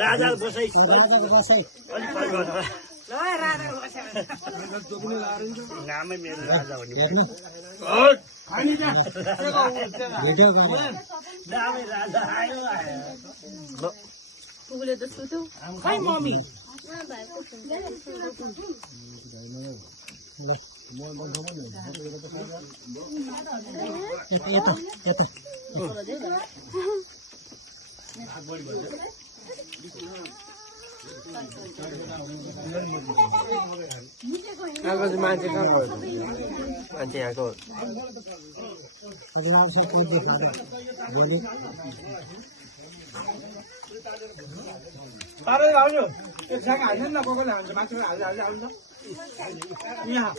राजा बसाइ नामै मेरो राजा हो नि नामै राजा आयो पुगले त सुतौ खै मम्मी मान्छे कहाँ गयो मान्छे यहाँको एक सँग हाल्छ नि कसले हाल्छ मान्छे हाल्छ यहाँ